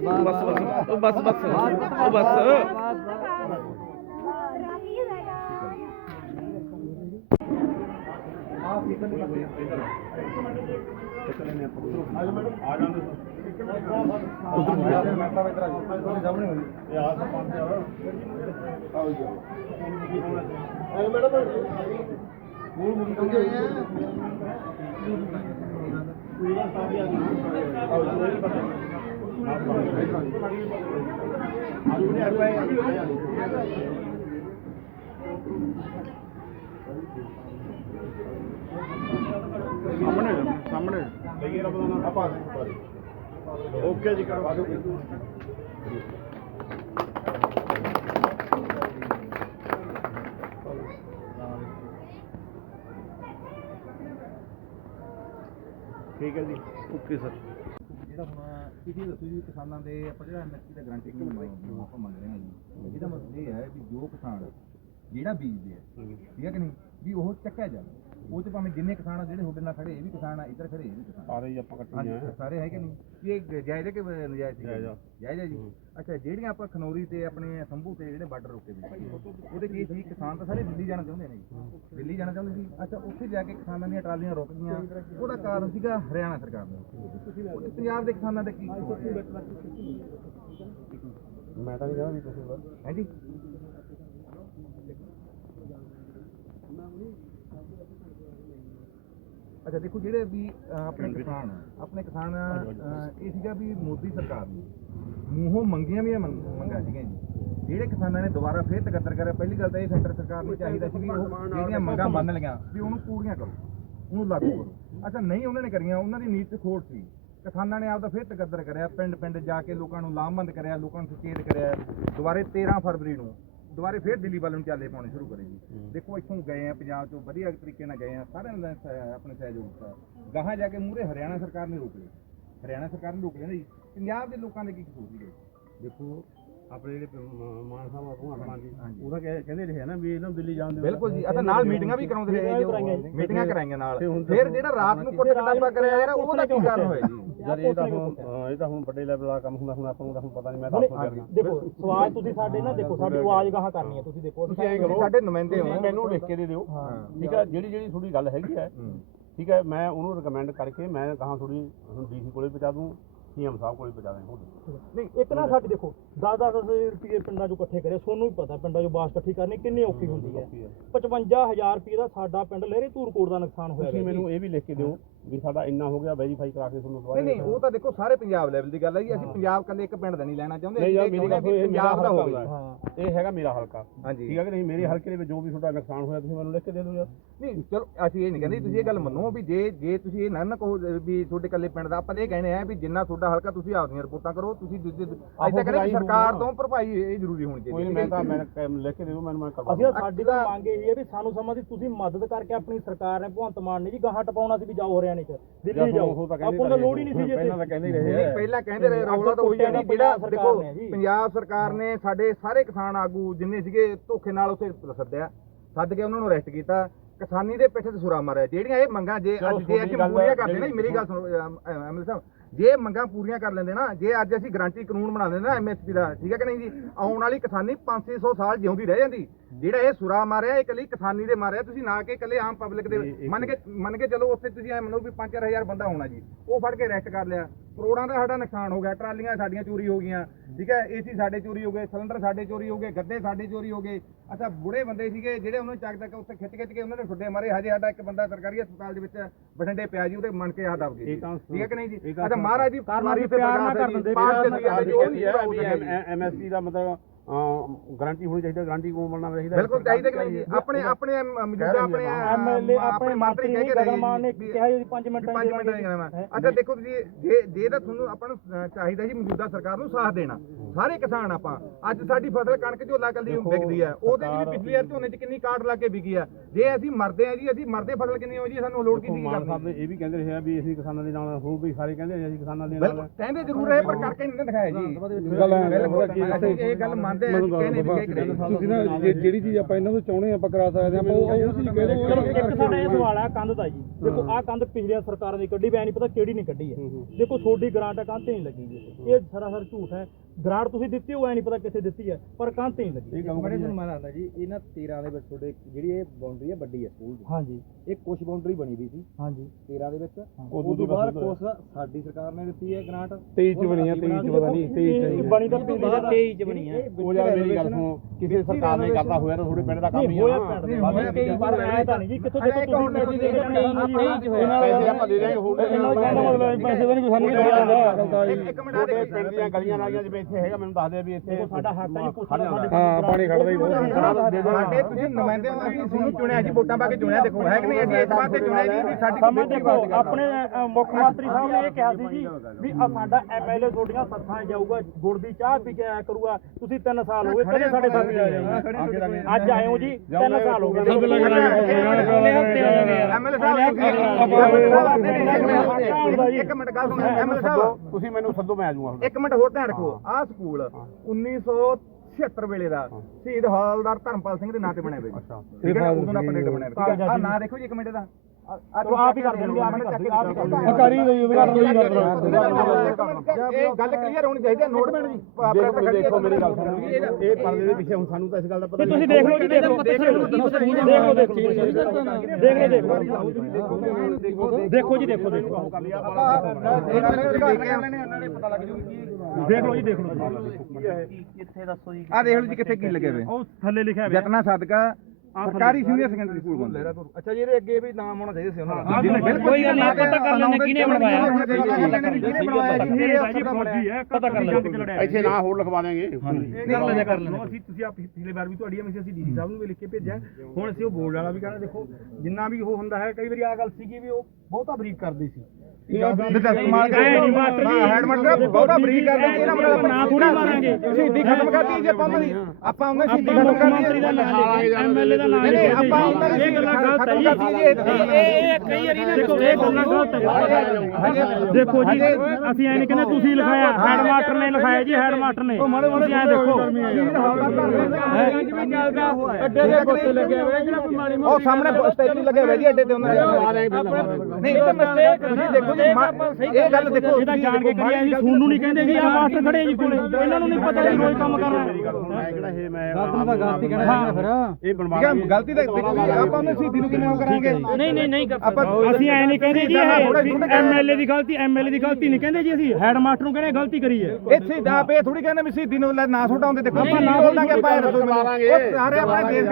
ਬਸ ਬਸ ਉਹ ਬਸ ਬਸ ਉਹ ਬਸ ਸਾਹਮਣੇ ਸਾਹਮਣੇ ਆਪਾਂ ਓਕੇ ਜੀ ਕਰਵਾ ਦਿਓ ਠੀਕ ਹੈ ਜੀ ਓਕੇ ਸਰ ਜਿਹੜਾ ਹੁਣ ਤੁਸੀਂ ਦੱਸੋ ਜੀ ਕਿਸਾਨਾਂ ਦੇ ਆਪਾਂ ਜਿਹੜਾ ਐਮਐਸਪੀ ਦਾ ਗਰੰਟੀ ਕਿਉਂ ਮੰਗਦੇ ਆਪਾਂ ਮੰਗ ਰਹੇ ਹਾਂ ਜੀ। ਇਹਦਾ ਮਤਲਬ ਇਹ ਹੈ ਵੀ ਜੋ ਕਿਸਾਨ ਜਿਹੜਾ ਬੀਜਦੇ ਆ ਠੀਕ ਹੈ ਕਿ ਨਹੀਂ? ਵੀ ਉਹ ਚੱਕਿਆ ਜਾਵੇ। ਉਹ ਤੇ ਭਾਵੇਂ ਜਿੰਨੇ ਕਿਸਾਨ ਆ ਜਿਹੜੇ ਤੁਹਾਡੇ ਨਾਲ ਖੜੇ ਇਹ ਵੀ ਕਿਸਾਨ ਆ ਇੱਧਰ ਖੜੇ ਇਹ ਵੀ ਕਿਸਾਨ ਆ। ਸਾਰੇ ਹੀ ਆਪਾਂ ਇਕੱਠੇ ਹਾਂਜੀ ਆ। ਸਾਰੇ ਹੈ ਕਿ ਨਹੀਂ। ਇਹ ਜਾਇਜ਼ ਹੈ ਕਿ ਨਜਾਇਜ਼ ਸੀ ਜਾਇਜ਼ ਆ। ਜਾਇਜ਼ ਹੈ ਜੀ। ਅੱਛਾ ਜਿਹੜੀਆਂ ਆਪਾਂ ਖਨੌਰੀ ਤੇ ਆਪਣੇ ਸੰਭੂ ਤੇ ਜਿਹੜੇ ਬਾਰਡਰ ਰੋਕੇ ਵੀ ਉਹਦੇ ਕੀ ਸੀ? ਕਿਸਾਨ ਤਾਂ ਸਾਰੇ ਦਿੱਲੀ ਜਾਣਾ ਚਾਹੁੰਦੇ ਨੇ ਜੀ। ਦਿੱਲੀ ਜਾਣਾ ਚਾਹੁੰਦੇ ਸੀ। ਅੱਛਾ ਉੱਥੇ ਜਾ ਕੇ ਕਿਸਾਨਾਂ ਦੀਆਂ ਟਰਾਲੀਆਂ ਰੁਕ ਗਈਆਂ। ਉਹਦਾ ਕਾਰਨ ਸੀਗਾ ਹਰਿਆਣਾ ਸਰਕਾਰ ਨੇ ਉਹ ਤੇ ਪੰਜਾਬ ਦੇ ਕਿਸਾਨਾਂ ਦਾ ਕੀ ਮੈਂ ਤਾਂ ਨਹੀਂ ਕਹਿੰਦਾ ਵੀ ਤੁਸੀਂ ਹੈ ਜੀ? ਅੱਛਾ ਦੇਖੋ ਜਿਹੜੇ ਵੀ ਅਹ, ਆਪਣੇ ਕਿਸਾਨ ਆ, ਆਪਣੇ ਕਿਸਾਨ ਅਹ, ਇਹ ਸੀਗਾ ਵੀ ਮੋਦੀ ਸਰਕਾਰ ਨੇ। ਮੂੰਹੋਂ ਮੰਗੀਆਂ ਵੀ ਮੰਗਾ ਸੀਗੀਆਂ ਜੀ। ਜਿਹੜੇ ਕਿਸਾਨਾਂ ਨੇ ਦੁਬਾਰਾ ਫੇਰ ਤਕੱਤਰ ਕਰਿਆ ਪਹਿਲੀ ਗੱਲ ਤਾਂ ਇਹ ਸੈਂਟਰ ਸਰਕਾਰ ਨੂੰ ਚਾਹੀਦਾ ਸੀ ਵੀ ਉਹ ਜਿਹੜੀਆਂ ਮੰਗਾਂ ਮੰਨ ਲਈਆਂ ਵੀ ਉਹਨੂੰ ਪੂਰੀਆਂ ਕਰੋ ਉਹਨੂੰ ਲਾਗੂ ਕਰੋ। ਅੱਛਾ ਨਹੀਂ ਉਹਨਾਂ ਨੇ ਕਰੀਆਂ ਉਹਨਾਂ ਦੀ ਨੀਤ 'ਚ ਖੋਟ ਸੀ। ਕਿਸਾਨਾਂ ਨੇ ਆਪਦਾ ਫੇਰ ਤਕੱਦਰ ਕਰਿਆ ਪਿੰਡ ਪਿੰਡ ਜਾ ਕੇ ਲੋਕਾਂ ਨੂੰ ਲਾਮਬੰਦ ਕਰਿਆ ਲੋਕਾਂ ਨੂੰ ਸੁਚੇਤ ਕਰਿਆ। ਦੁਬਾਰੇ 13 ਫਰਵਰੀ ਨੂੰ ਦੁਬਾਰੇ ਫੇਰ ਦਿੱਲੀ ਵੱਲ ਨੂੰ ਚਾਲੇ ਪਾਉਣੇ ਸ਼ੁਰੂ ਕਰੇ ਜੀ। ਦੇਖੋ ਇੱਥੋਂ ਗਏ ਆ ਪੰਜਾਬ ਤੋਂ ਵਧੀਆ ਤਰੀਕੇ ਨਾਲ ਗਏ ਆ ਸਾਰਿਆਂ ਨੇ ਸਹਿ- ਆਪਣੇ ਸਹਿਯੋਗ ਦਿੱਤਾ ਗਾਹਾਂ ਜਾ ਕੇ ਮੂਰੇ ਹਰਿਆਣਾ ਸਰਕਾਰ ਨੇ ਰੋਕ ਲਿਆ। ਹਰਿਆਣਾ ਸਰਕਾਰ ਨੇ ਰੋਕ ਲਿਆ ਨਾ ਜੀ। ਪੰਜਾਬ ਦੇ ਲੋਕਾਂ ਦੇ ਕੀ ਕਸੂਰ ਸੀਗੇ? ਦੇਖੋ ਆਪਣੇ ਜਿਹੜੇ ਮਾਨ ਸਾਹਿਬ ਆ ਭਗਵੰਤ ਮਾਨ ਜੀ ਉਹਦਾ ਕਹਿ- ਕਹਿੰਦੇ ਰਹੇ ਨਾ ਵੀ ਇਹਨਾਂ ਨੂੰ ਦਿੱਲੀ ਜਾਣ ਦਿਓ ਬਿਲਕੁਲ ਜੀ ਅਸਾਂ ਨਾਲ ਮੀਟਿੰਗਾਂ ਵੀ ਕਰਾਉਂਦੇ ਰਹੇ ਜੀ ਮੀਟਿੰਗਾਂ ਕਰਾਈਆਂ ਨਾਲ। ਤੇ ਫਿਰ ਜਿਹੜਾ ਰਾਤ ਨੂੰ ਕੁੱਟ ਕਟਾਪਾ ਕਰਿਆ ਯਾਰ ਉਹਦਾ ਕੀ ਕਾਰਨ ਹੋਇਆ ਜੀ? ਇਹ ਤਾਂ ਹੁਣ ਇਹ ਤਾਂ ਹੁਣ ਵੱਡੇ ਲੈਵਲ ਦਾ ਕੰਮ ਹੁੰਦਾ ਹੁਣ ਆਪਾਂ ਨੂੰ ਤਾਂ ਹੁਣ ਪਤਾ ਨਹੀਂ ਮੈਂ ਦੱਸ ਰਿਹਾ ਦੇਖੋ ਸਵਾਲ ਤੁਸੀਂ ਸਾਡੇ ਨਾ ਦੇਖੋ ਸਾਡੀ ਆਵਾਜ਼ ਗਾਹਾਂ ਕਰਨੀ ਹੈ ਤੁਸੀਂ ਦੇਖੋ ਤੁਸੀਂ ਐਂ ਕਰੋ ਸਾਡੇ ਨੁਮਾਇੰਦੇ ਹੋ ਮੈਨੂੰ ਲਿਖ ਕੇ ਦੇ ਦਿਓ। ਠੀਕ ਹੈ ਜਿਹੜੀ ਜਿਹੜੀ ਥੋੜੀ ਗੱਲ ਹੈਗੀ ਹੈ ਠੀਕ ਹੈ ਮੈਂ ਉਹਨੂੰ ਰეკਮੈਂਡ ਕਰਕੇ ਮੈਂ ਕਹਾਂ ਥੋੜੀ ਹੁਣ ਡੀਸੀ ਕੋਲੇ ਪਹੁੰਚਾ ਦੂੰ। ਸੀਐਮ ਸਾਹਿਬ ਕੋਲੇ ਪਹੁੰਚਾ ਦਾਂਗੇ ਨਹੀਂ ਇੱਕ ਨਾ ਸਾਡੀ ਦੇਖੋ 10-10 ਰੁਪਏ ਪਿੰਡਾਂ ਚੋਂ ਇਕੱਠੇ ਕਰੇ ਤੁਹਾਨੂੰ ਵੀ ਪਤਾ ਪਿੰਡਾਂ ਚੋਂ ਬਾਸ ਇਕੱਠੀ ਕਰਨੀ ਕਿੰਨੀ ਔਖੀ ਹੁੰਦੀ ਹੈ। 55000 ਰੁਪਏ ਦਾ ਸਾਡਾ ਪਿੰਡ ਲਹਿਰੇ ਧੂਰਕੋਟ ਦਾ ਨੁਕਸਾਨ ਹੋਇਆ ਤੁਸੀਂ ਮੈਨੂੰ ਇਹ ਵੀ ਲਿਖ ਕੇ ਦਿਓ ਵੀ ਸਾਡਾ ਇੰਨਾ ਹੋ ਗਿਆ ਵੈਰੀਫਾਈ ਕਰਾ ਕੇ ਤੁਹਾਨੂੰ ਨਹੀਂ ਨਹੀਂ ਉਹ ਤਾਂ ਦੇਖੋ ਸਾਰੇ ਪੰਜਾਬ ਲੈਵਲ ਦੀ ਗੱਲ ਹੈ ਜੀ ਅਸੀਂ ਪੰਜਾਬ ਕੱਲੇ ਇੱਕ ਪਿੰਡ ਦਾ ਨਹੀਂ ਲੈਣਾ ਚਾਹੁੰਦੇ ਨਹੀਂ ਯਾਰ ਮੇਰੀ ਗੱਲ ਇਹ ਮੇਰਾ ਪੰਜਾਬ ਦਾ ਹਲਕਾ ਹੋਵੇ। ਹੁੰਦਾ ਇਹ ਹੈਗਾ ਮੇਰਾ ਹਲਕਾ। ਹਾਂਜੀ। ਠੀਕ ਹੈ ਕਿ ਨਹੀਂ? ਮੇਰੇ ਹਲਕੇ ਦੇ ਵਿੱਚ ਜੋ ਵੀ ਤੁਹਾਡਾ ਨੁਕਸਾਨ ਹੋਇਆ ਤੁਸੀਂ ਮੈਨੂੰ ਲਿਖ ਕੇ ਦੇ ਦਿਓ ਯਾਰ। ਨਹੀਂ ਚਲੋ ਅਸੀਂ ਇਹ ਨਹੀਂ ਕਹਿੰਦੇ ਤੁਸੀਂ ਇਹ ਗੱਲ ਮੰਨੋ ਵੀ ਜੇ ਜੇ ਤੁਸੀਂ ਇਹ ਨਾ ਨਾ ਕਹੋ ਵੀ ਤੁਹਾਡੇ ਕੱਲੇ ਪਿੰਡ ਦਾ ਆਪਾਂ ਇਹ ਕਹਿੰਦੇ ਆ ਵੀ ਜਿੰਨਾ ਤੁਹਾਡਾ ਹਲਕਾ ਤੁਸੀਂ ਆਪਦੀਆਂ ਰਿਪੋਰਟਾਂ ਕਰੋ ਤੁਸੀਂ ਦੂਜੇ ਅੱਜ ਤੱਕ ਕਹਿੰਦੇ ਸਰਕਾਰ ਤੋਂ ਭਰਪਾਈ ਇਹ ਜ਼ਰੂਰੀ ਹੋਣੀ ਕੋਈ ਚਾਹੀਦੀ ਨਹੀਂ ਮੈਂ ਤਾਂ ਮੈਂ ਲਿਖ ਕੇ ਦੇ ਦਿਓ ਮੈਨੂੰ ਮੈਂ ਕਰਵਾ ਅਸੀਂ ਸਾਡੀ ਤਾਂ ਮੰਗ ਇਹੀ ਹੈ ਵੀ ਸਾਨੂੰ ਸਮਾਂ ਦੀ ਤੁਸੀਂ ਮਦਦ ਕਰਕੇ ਆਪਣੀ ਸਰਕਾਰ ਨੇ ਭਗਵੰਤ ਮਾਨ ਨੇ ਜੀ ਗਾਹਾਂ ਟਪਾਉਣਾ ਸੀ ਵੀ ਜਾਓ ਹਰਿਆਣੇ ਚ ਦਿੱਲੀ ਜਾਓ ਆਪਾਂ ਨੂੰ ਲੋੜ ਹੀ ਨਹੀਂ ਸੀ ਜੀ ਪਹਿਲਾਂ ਤਾਂ ਕਹਿੰਦੇ ਹੀ ਰਹੇ ਨਹੀਂ ਪਹਿਲਾਂ ਕਹਿੰਦੇ ਰਹੇ ਰੌਲਾ ਤਾਂ ਉਹੀ ਹੈ ਨਹੀਂ ਜਿਹੜਾ ਦੇਖੋ ਪੰਜਾਬ ਸਰਕਾਰ ਨੇ ਸਾਡੇ ਸਾਰੇ ਕਿਸਾਨ ਆਗੂ ਜਿੰਨੇ ਸੀਗੇ ਧੋਖੇ ਨਾਲ ਉੱਥੇ ਸੱਦਿਆ ਸੱਦ ਕੇ ਉਹਨਾਂ ਨੂੰ ਅਰੈਸਟ ਕੀਤਾ। ਕਿਸਾਨੀ ਦੇ ਪਿੱਛੇ ਤੇ ਸੁਰਾ ਮਾਰਿਆ। ਜਿਹੜੀਆਂ ਇਹ ਮੰਗਾਂ ਜੇ ਅੱਜ ਜੇ ਅਸੀਂ ਪੂਰੀਆਂ ਕਰਦੇ ਨਾ ਜੀ, ਮੇਰੀ ਗੱਲ ਸੁਣੋ ਐਮਐਲ ਸਾਹਿਬ ਜੇ ਮੰਗਾਂ ਪੂਰੀਆਂ ਕਰ ਲੈਂਦੇ ਨਾ ਜੇ ਅੱਜ ਅਸੀਂ ਗਾਰੰਟੀ ਕਾਨੂੰਨ ਬਣਾ ਲੈਂਦੇ ਨਾ ਐਮਐਸਪੀ ਦਾ ਠੀਕ ਹੈ ਕਿ ਨਹੀਂ ਜੀ? ਆਉਣ ਵਾਲੀ ਕਿਸਾਨੀ 500 ਸਾਲ ਜਿਉਂਦੀ ਰਹਿ ਜਾਂਦੀ। ਜਿਹੜਾ ਇਹ ਸੁਰਾ ਮਾਰਿਆ ਇਹ ਇਕੱਲੀ ਕਿਸਾਨੀ ਦੇ ਮਾਰਿਆ ਤੁਸੀਂ ਨਾ ਕਿ ਇਕੱਲੇ ਆਮ ਪਬਲਿਕ ਦੇ ਮੰਨ ਕੇ ਮੰਨ ਕੇ ਚਲੋ ਉੱਥੇ ਤੁਸੀਂ ਐ ਮੰਨੋ ਵੀ 5-4000 ਬੰਦਾ ਹੋਣਾ ਜੀ ਉਹ ਫੜ ਕੇ ਅਰੈਸਟ ਕਰ ਲਿਆ ਕਰੋੜਾਂ ਦਾ ਸਾਡਾ ਨੁਕਸਾਨ ਹੋ ਗਿਆ ਟਰਾਲੀਆਂ ਸਾਡੀਆਂ ਚੋਰੀ ਹੋ ਗਈਆਂ ਠੀਕ ਹੈ ਏਸੀ ਸਾਡੇ ਚੋਰੀ ਹੋ ਗਏ ਸਿਲੰਡਰ ਸਾਡੇ ਚੋਰੀ ਹੋ ਗਏ ਗੱਦੇ ਸਾਡੇ ਚੋਰੀ ਹੋ ਗਏ ਅੱਛਾ ਬੁੜੇ ਬੰਦੇ ਸੀਗੇ ਜਿਹੜੇ ਉਹਨਾਂ ਨੂੰ ਚੱਕ ਚੱਕ ਉੱਥੇ ਖਿੱਚ ਖਿੱਚ ਕੇ ਉਹਨਾਂ ਨੇ ਛੁੱਡੇ ਮਾਰੇ ਹਜੇ ਸਾਡਾ ਇੱਕ ਬੰਦਾ ਸਰਕਾਰੀ ਹਸਪਤਾਲ ਦੇ ਵਿੱਚ ਬਠਿੰਡੇ ਪਿਆ ਜੀ ਉਹਦੇ ਮਨ ਕੇ ਆ ਦਬ ਗਏ ਠੀਕ ਹੈ ਕਿ ਨਹੀਂ ਜੀ ਅੱਛਾ ਮਹਾਰਾਜ ਦੀ ਕਰਨਾ ਮਾਰੀ ਵੀ ਤੇ ਪਿਆਰ ਹੈ ਕਰ ਜੀ, ਦਿੰਦੇ, ਜੀ, ਜੀ। ਐਮਐਸਪੀ ਦਾ ਮਤਲਬ ਗਾਰੰਟੀ ਹੋਣੀ ਚਾਹੀਦੀ ਗਾਰੰਟੀ ਕੋਲ ਬਣਨਾ ਚਾਹੀਦਾ ਬਿਲਕੁਲ ਚਾਹੀਦਾ ਕਿ ਨਹੀਂ ਜੀ? ਆਪਣੇ ਆਪਣੇ ਮੌਜੂਦਾ ਆਪਣੇ ਐਮਐਲਏ ਆਪਣੇ ਮੰਤਰੀ ਕਹਿ ਕੇ ਗਗਨ ਰਹੇ ਮਾਨ ਨੇ ਕਿਹਾ ਜੀ 5 ਮਿੰਟਾਂ ਪੰਜ ਮਿੰਟ ਨਹੀਂ ਮੈਂ ਅੱਛਾ ਦੇਖੋ ਤੁਸੀਂ ਜੇ ਜੇ ਤਾਂ ਤੁਹਾਨੂੰ ਆਪਾਂ ਨੂੰ ਚਾਹੀਦਾ ਜੀ ਮੌਜੂਦਾ ਸਰਕਾਰ ਨੂੰ ਸਾਥ ਦੇਣਾ। ਸਾਰੇ ਕਿਸਾਨ ਆਪਾਂ। ਅੱਜ ਸਾਡੀ ਫਸਲ ਕਣਕ ਝੋਲਾ ਕੱਲੀ ਵਿਕਦੀ ਆ। ਉਹਦੇ ਵੀ ਪਿਛਲੀ ਵਾਰ ਝੋਨੇ ਚ ਕਿੰਨੀ ਕਾਟ ਲਾ ਕੇ ਵਿਕੀ ਆ। ਜੇ ਅਸੀਂ ਮਰਦੇ ਆ ਜੀ ਅਸੀਂ ਮਰਦੇ ਫਸਲ ਕਿੰਨੀ ਹੋ ਜੀ ਸਾਨੂੰ ਲੋੜ ਕੀ ਸੀ ਮਾਨ ਸਾਹਿਬ ਇਹ ਵੀ ਕਹਿੰਦੇ ਰਹੇ ਆ ਵੀ ਅਸੀਂ ਕਿਸਾਨਾਂ ਦੇ ਨਾਲ ਹੋ ਵੀ ਸਾਰੇ ਕਹਿੰਦੇ ਅਸੀਂ ਕਿਸਾਨਾਂ ਦੇ ਨਾਲ। ਕਹਿੰਦੇ ਜ਼ਰੂਰ ਹੈ ਪਰ ਕਰਕੇ ਨਹੀਂ ਦਿਖਾਇਆ ਜੀ। ਇਹ ਗੱਲ ਮੰਨਦੇ ਕਰਦੇ ਆ ਕਹਿੰਦੇ ਵੀ ਕਿ ਤੁਸੀਂ ਨਾ ਜੇ- ਜਿਹੜੀ ਚੀਜ਼ ਆਪਾਂ ਇਹਨਾਂ ਤੋਂ ਚਾਹੁੰਦੇ ਆਪਾਂ ਕਰਾ ਸਕਦੇ ਆਪਾਂ ਉਹ ਉਹ ਚੀਜ਼ ਕਹਿ ਦਿਓ ਚਲੋ ਇੱਕ ਸਾਡਾ ਇਹ ਸਵਾਲ ਆ ਕੰਧ ਦਾ ਜੀ। ਦੇਖੋ ਆਹ ਕੰਧ ਪਿਛਲੀਆਂ ਸਰਕਾਰਾਂ ਦੀ ਕੱਢੀ ਵੈ ਨਹੀਂ ਪਤਾ ਕਿਹੜੀ ਨਹੀਂ ਕੱਢੀ ਹੈ। ਦੇਖੋ ਤੁਹਾਡੀ ਗ੍ਰਾਂਟ ਆ ਕੰਧ ਤੇ ਨਹੀਂ ਲੱਗੀ ਜੀ। ਇਹ ਸਰਾਸਰ ਝੂਠ ਹੈ। ਗ੍ਰਾਂਟ ਤੁਸੀਂ ਦਿੱਤੀ ਹੋਇਆ ਨਹੀਂ ਪਤਾ ਕਿੱਥੇ ਦਿੱਤੀ ਹੈ ਪਰ ਕੰਧ ਤੇ ਨਹੀਂ ਲੱਗੀ। ਬੜੇ ਤੁਹਾਨੂੰ ਮਾਨ ਆਉਂਦਾ ਜੀ ਇਹਨਾਂ 13 ਦੇ ਵਿੱਚ ਤੁਹਾਡੇ ਜਿਹੜੀ ਇਹ ਬਾਉਂਡਰੀ ਹੈ ਵੱਡੀ ਹੈ ਸਕੂਲ ਦੀ। ਹਾਂਜੀ। ਇਹ ਕੁਝ ਬਾਉਂਡਰੀ ਬਣੀ ਵੀ ਸੀ। ਹਾਂਜੀ। 13 ਦੇ ਵਿੱਚ। ਉਦੋਂ ਉਸ ਤੋਂ ਦੀ ਬਾਅਦ ਕੁਛ ਸਾਡੀ ਸਰਕਾਰ ਨੇ ਦਿੱਤੀ ਹੈ ਗ੍ਰਾਂਟ 23 ਚ ਬਣੀ ਆ 23 ਚ ਪਤਾ ਨਹੀਂ 23 ਚ ਬਣੀ ਤਾਂ ਪਿਛਲੀ ਦਾ 23 ਚ ਬਣੀ ਹੈ ਉਹ ਯਾਰ ਮੇਰੀ ਗੱਲ ਸੁਣੋ ਕਿਸੇ ਸਰਕਾਰ ਨੇ ਕਰਤਾ ਹੋਇਆ ਤਾਂ ਤੁਹਾਡੇ ਪਿੰਡ ਦਾ ਕੰਮ ਹੀ ਹੋਇਆ ਆ ਪਿੰਡ ਦੇ। ਬਾਅਦ ਕਈ ਵਾਰ ਆਇਆ ਤਾਂ ਨਹੀਂ ਜੀ ਕਿੱਥੋਂ ਕਿੱਥੋਂ ਤੁਸੀਂ ਪੈਸੇ ਦੇ ਕੇ ਪੈਸੇ ਆਪਾਂ ਦੇ ਦਿਆਂਗੇ ਹੋਰ ਇਹਨਾਂ ਦਾ ਕਹਿਣ ਦਾ ਮਤਲਬ ਹੈ ਪੈਸੇ ਦਾ ਨਹੀਂ ਸਾਨੂੰ ਦੇਣਾ। ਜਾਂਦਾ ਇੱਕ ਮਿੰਟ ਆ ਦੇਖੋ ਪਿੰਡ ਦੀਆਂ ਗਲੀਆਂ ਨਾਲੀਆਂ ਜਿਵੇਂ ਇੱਥੇ ਹੈਗਾ ਮੈਨੂੰ ਦੱਸ ਦੇ ਵੀ ਇੱਥੇ ਸਾਡਾ ਹੱਕ ਹੈ ਜੀ ਪੁੱਛਣਾ ਸਾਡੇ ਹਾਂ ਪਾਣੀ ਖੜਦਾ ਹੀ ਬਹੁਤ ਸਾਡੇ ਤੁਸੀਂ ਨੁਮਾਇੰਦੇ ਹੋ ਅਸੀਂ ਤੁਹਾਨੂੰ ਚੁਣਿਆ ਜੀ ਵੋਟਾਂ ਪਾ ਕੇ ਚੁਣਿਆ ਦੇਖੋ ਹੈ ਕਿ ਨਹੀਂ ਅਸੀਂ ਇਸ ਬਾਤ ਤੇ ਚੁਣਿਆ ਜੀ ਵੀ ਸਾਡੀ ਸਮਾਂ ਦੇਖੋ ਆਪਣੇ ਮੁੱਖ ਮੰਤਰੀ ਸਾਹਿਬ ਨੇ ਇਹ ਕਿਹਾ ਸੀ ਜੀ ਵੀ ਆ ਸਾਡਾ ਐਮਐਲਏ ਤੁਹਾਡੀਆਂ ਸੱਥਾਂ ਜਾਊਗਾ ਗੁੜ ਦੀ ਚਾਹ ਪੀ ਕੇ ਆਇਆ ਕਰੂਗਾ ਤੁਸੀਂ 3 ਸਾਲ ਹੋ ਗਏ ਕਦੇ ਸਾਡੇ ਸਾਥ ਨਹੀਂ ਆਏ ਅੱਜ ਆਏ ਹੋ ਜੀ 3 ਸਾਲ ਹੋ ਗਏ ਐਮਐਲਏ ਸਾਹਿਬ ਇੱਕ ਮਿੰਟ ਗੱਲ ਸੁਣੋ ਐਮਐਲਏ ਸਾਹਿਬ ਤੁਸੀਂ ਮੈਨੂੰ ਸੱਦੋ ਮੈਂ ਆ ਜਾਊਂਗਾ ਇੱਕ ਮਿੰਟ ਹੋਰ ਧਿਆਨ ਰੱਖੋ ਆਹ ਸਕੂਲ 1976 ਵੇਲੇ ਦਾ ਸ਼ਹੀਦ ਹੌਲਦਾਰ ਧਰਮਪਾਲ ਸਿੰਘ ਦੇ ਨਾਂ ਤੇ ਬਣਿਆ ਹੋਇਆ ਜੀ ਠੀਕ ਹੈ ਉਦੋਂ ਦਾ ਪ੍ਰੋਜੈਕਟ ਬਣਿਆ ਹੋਇਆ ਠੀਕ ਹੈ ਆਹ ਨਾਂ ਦੇਖੋ ਜੀ ਇੱਕ ਮਿੰਟ ਦਾ ਚਲੋ ਆਪ ਹੀ ਕਰ ਦੇਣਗੇ ਆਪ ਹੀ ਕਰ ਦੇਣਗੇ ਆਪ ਹੀ ਕਰ ਦੇਣਗੇ ਕਰੀ ਰਹੀ ਉਦਘਾਟਨ ਨਹੀਂ ਕਰ ਇਹ ਗੱਲ ਕਲੀਅਰ ਹੋਣੀ ਚਾਹੀਦੀ ਹੈ ਨੋਟ ਦੇਖੋ ਦੇਖੋ ਮੇਰੀ ਗੱਲ ਸੁਣੋ ਇਹ ਪਰਦੇ ਦੇ ਪਿੱਛੇ ਹੁਣ ਸਾਨੂੰ ਤਾਂ ਇਸ ਗੱਲ ਦਾ ਪਤਾ ਤੁਸੀਂ ਦੇਖ ਲਓ ਜੀ ਦੇਖ ਲਓ ਦੇਖ ਲਓ ਦੇਖ ਲਓ ਦੇਖ ਲਓ ਦੇਖ ਲਓ ਦੇਖੋ ਜੀ ਦੇਖੋ ਦੇਖੋ ਦੇਖ ਲਓ ਜੀ ਦੇਖ ਲਓ। ਕਿੱਥੇ ਦੱਸੋ ਜੀ? ਆ ਦੇਖ ਲਓ ਜੀ ਕਿੱਥੇ ਕੀ ਲੱਗੇ ਹੋਏ। ਉਹ ਥੱਲੇ ਲਿਖਿਆ ਹੋਇਆ। ਜਤਨਾ ਸਦਕਾ ਸਰਕਾਰੀ ਸੀਨੀਅਰ ਸੈਕੰਡਰੀ ਸਕੂਲ ਬੰਦ ਅੱਛਾ ਜੀ ਇਹਦੇ ਅੱਗੇ ਵੀ ਨਾਮ ਹੋਣਾ ਚਾਹੀਦਾ ਸੀ ਉਹਨਾਂ ਦਾ। ਬਿਲਕੁਲ। ਕੋਈ ਗੱਲ ਨਹੀਂ ਪਤਾ ਕਰ ਲੈਣੇ ਕਿਹਨੇ ਬਣਵਾਇਆ। ਕਿਹਨੇ ਬਣਵਾਇਆ। ਜੀ ਫੌਜੀ ਹੈ। ਪਤਾ ਕਰ ਲੈਣੇ ਇੱਥੇ ਨਾ ਹੋਰ ਲਿਖਵਾ ਦੇਂਗੇ ਕਰ ਲੈਣੇ ਕਰ ਲੈਣੇ ਅਸੀਂ ਤੁਸੀਂ ਆਪ ਪਿਛਲੇ ਵਾਰ ਵੀ ਤੁਹਾਡੀ ਐਮਸੀ ਅਸੀਂ ਡੀਸੀ ਸਾਹਿਬ ਨੂੰ ਵੀ ਲਿਖ ਕੇ ਭੇਜਿਆ। ਹੁਣ ਅਸੀਂ ਉਹ ਬੋਰਡ ਵਾਲਾ ਵੀ ਕਹਿੰਦਾ ਦੇਖੋ ਜਿੰਨਾ ਵੀ ਉਹ ਹੁੰਦਾ ਹੈ ਕਈ ਵਾਰੀ ਆ ਗੱਲ ਸੀਗੀ ਵੀ ਉਹ ਬਹੁਤਾ ਬਰੀਕ ਕਰਦੇ ਸੀ। ਕਮਾਲ ਨਹੀਂ। ਮਾਸਟਰ ਜੀ। ਹੈਡ ਮਾਸਟਰ ਬਹੁਤਾ ਬਰੀਕ ਕਰਦੇ ਸੀ ਇਹਨਾਂ ਬੜਾ ਨਾ ਥੋੜ੍ਹੀ ਮਾਰਾਂਗੇ। ਸ਼ਹੀਦੀ ਖਤਮ ਕਰਤੀ ਜੇ ਆਪਾਂ ਉਹਨਾਂ ਦੀ ਆਪਾਂ ਉਹਨਾਂ ਦੀ ਸ਼ਹੀਦੀ ਖਤਮ ਕਰਤੀ ਮੰਤਰੀ ਦਾ ਨਾਮ ਐਮਐਲਏ ਦਾ ਨਾਮ ਨਹੀਂ ਨਹੀਂ ਆਪਾਂ ਉਹਨਾਂ ਦੀ ਇਹ ਗੱਲਾਂ ਗਲਤ ਹੈ ਖਤਮ ਜੀ ਕਰਤੀ ਜੀ ਇਹ ਇਹ ਕਈ ਵਾਰੀ ਦੇਖੋ ਇਹ ਗੱਲਾਂ ਗਲਤ ਹੈ ਦੇਖੋ ਜੀ ਅਸੀਂ ਐ ਨਹੀਂ ਕਹਿੰਦੇ ਤੁਸੀਂ ਲਿਖਾਇਆ ਹੈਡ ਮਾਸਟਰ ਨੇ ਲਿਖਾਇਆ ਜੀ ਹੈਡ ਮਾਸਟਰ ਨੇ ਤੁਸੀਂ ਐ ਦੇਖੋ। ਅੱਡੇ ਦੇ ਪੋਸਟੇ ਲੱਗੇ ਹੋਏ ਜਿਹੜਾ ਕੋਈ ਮਾੜੀ ਉਹ ਸਾਹਮਣੇ ਸਟੈਚੂ ਲੱਗੇ ਹੋਏ ਜੀ ਅੱਡੇ ਤੇ ਉਹਨਾਂ ਦੇ ਨਹੀਂ ਇਹ ਮਿਸਟੇਕ ਤੁਸੀਂ ਦੇਖੋ ਇਹ ਗੱਲ ਦੇਖੋ ਇਹ ਤਾਂ ਜਾਣ ਕੇ ਕਰਿਆ ਜੀ? ਤੁਹਾਨੂੰ ਨਹੀਂ ਕਹਿੰਦੇ ਜੀ ਆ ਮਾਸਟਰ ਖੜੇ ਜੀ ਕੋਲੇ। ਇਹਨਾਂ ਨੂੰ ਨਹੀਂ ਪਤਾ ਜੀ ਰੋਜ਼ ਕੰਮ ਕਰਨਾ ਮੈਂ ਕਿਹੜਾ ਇਹ ਮੈਂ ਤਾਂ ਗਲਤੀ ਕਹਿਣਾ ਚਾਹੀਦਾ ਫਿਰ। ਇਹ ਬਣਵਾ ਗਲਤੀ ਤਾਂ ਦੇਖੋ ਜੀ ਆਪਾਂ ਉਹਨਾਂ ਸ਼ਹੀਦੀ ਨੂੰ ਕਿਵੇਂ ਉਹ ਕਰਾਂਗੇ? ਨਹੀਂ ਨਹੀਂ ਨਹੀਂ ਆਪਾਂ ਅਸੀਂ ਐ ਨਹੀਂ ਕਹਿੰਦੇ ਜੀ ਐਮਐਲਏ ਦੀ ਗਲਤੀ ਐਮਐਲਏ ਦੀ ਗਲਤੀ ਨਹੀਂ ਕਹਿੰਦੇ ਜੀ ਅਸੀਂ। ਹੈਡ ਮਾਸਟਰ ਨੂੰ ਕਹਿੰਦੇ ਗਲਤੀ ਕਰੀ ਹੈ। ਇੱਥੇ ਦਾ ਪੇ ਥੋੜੀ ਕਹਿੰਦੇ ਵੀ ਸ਼ਹੀਦੀ ਨੂੰ ਨਾ ਛੋਟਾਉਂਦੇ ਦੇਖੋ। ਆਪਾਂ ਨਾ ਬੋਲਾਂਗੇ ਆਪਾਂ ਇਹ ਦੱਸੋ ਮੈਨੂੰ। ਉਹ ਸਾਰੇ ਆਪਣੇ ਦੇਸ਼